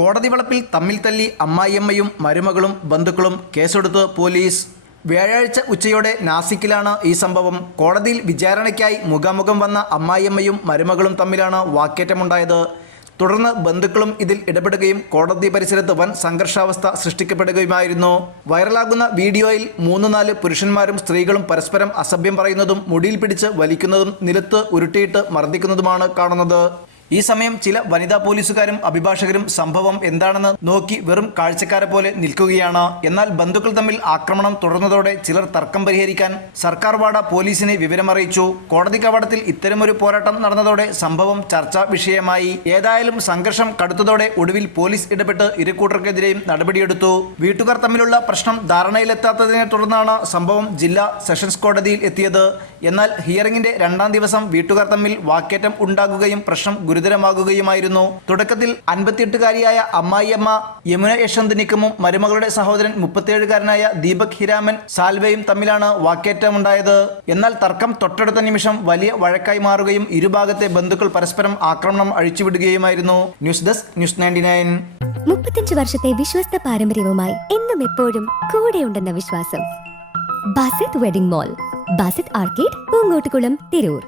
കോടതി വളപ്പിൽ തമ്മിൽ തല്ലി അമ്മായിയമ്മയും മരുമകളും ബന്ധുക്കളും. കേസെടുത്ത് പോലീസ്. വ്യാഴാഴ്ച ഉച്ചയോടെ നാസിക്കിലാണ് ഈ സംഭവം. കോടതിയിൽ വിചാരണയ്ക്കായി മുഖാമുഖം വന്ന അമ്മായിയമ്മയും മരുമകളും തമ്മിലാണ് വാക്കേറ്റമുണ്ടായത്. തുടർന്ന് ബന്ധുക്കളും ഇതിൽ ഇടപെടുകയും കോടതി പരിസരത്ത് വൻ സംഘർഷാവസ്ഥ സൃഷ്ടിക്കപ്പെടുകയുമായിരുന്നു. വൈറലാകുന്ന വീഡിയോയിൽ 3-4 പുരുഷന്മാരും സ്ത്രീകളും പരസ്പരം അസഭ്യം പറയുന്നതും മുടിയിൽ പിടിച്ച് വലിക്കുന്നതും നിലത്ത് ഉരുട്ടിയിട്ട് മർദ്ദിക്കുന്നതുമാണ് കാണുന്നത്. ഈ സമയം ചില വനിതാ പോലീസുകാരും അഭിഭാഷകരും സംഭവം എന്താണെന്ന് നോക്കി വെറും കാഴ്ചക്കാരെ പോലെ നിൽക്കുകയാണ്. എന്നാൽ ബന്ധുക്കൾ തമ്മിൽ ആക്രമണം തുടർന്നതോടെ ചിലർ തർക്കം പരിഹരിക്കാൻ സർക്കാർ വാട പോലീസിനെ വിവരമറിയിച്ചു. കോടതി കവാടത്തിൽ ഇത്തരമൊരു പോരാട്ടം നടന്നതോടെ സംഭവം ചർച്ചാ വിഷയമായി. ഏതായാലും സംഘർഷം കടുത്തതോടെ ഒടുവിൽ പോലീസ് ഇടപെട്ട് ഇരുകൂട്ടർക്കെതിരെയും നടപടിയെടുത്തു. വീട്ടുകാർ തമ്മിലുള്ള പ്രശ്നം ധാരണയിലെത്താത്തതിനെ തുടർന്നാണ് സംഭവം ജില്ലാ സെഷൻസ് കോടതിയിൽ എത്തിയത്. എന്നാൽ ഹിയറിംഗിന്റെ 2ാം ദിവസം വീട്ടുകാർ തമ്മിൽ വാക്കേറ്റം ഉണ്ടാകുകയും പ്രശ്നം ഗുരുതരമാകുകയുമായിരുന്നു. തുടക്കത്തിൽ 58-കാരിയായ അമ്മായിയമ്മ യമുന യശ്വന്ത് നിക്കുമും മരുമകളുടെ സഹോദരൻ 37-കാരനായ ദീപക് ഹിരാമൻ സാൽവയും തമ്മിലാണ് വാക്കേറ്റമുണ്ടായത്. എന്നാൽ തർക്കം തൊട്ടടുത്ത നിമിഷം വലിയ വഴക്കായി മാറുകയും ഇരുഭാഗത്തെ ബന്ധുക്കൾ പരസ്പരം ആക്രമണം അഴിച്ചുവിടുകയുമായിരുന്നു. News desk news 99. 35 വർഷത്തെ വിശ്വസ്ത പാരമ്പര്യവുമായി എന്നും എപ്പോഴും കൂടെയുണ്ടെന്ന വിശ്വാസം. Basith wedding mall, Basith arcade, Poonkottukulam, Tirur.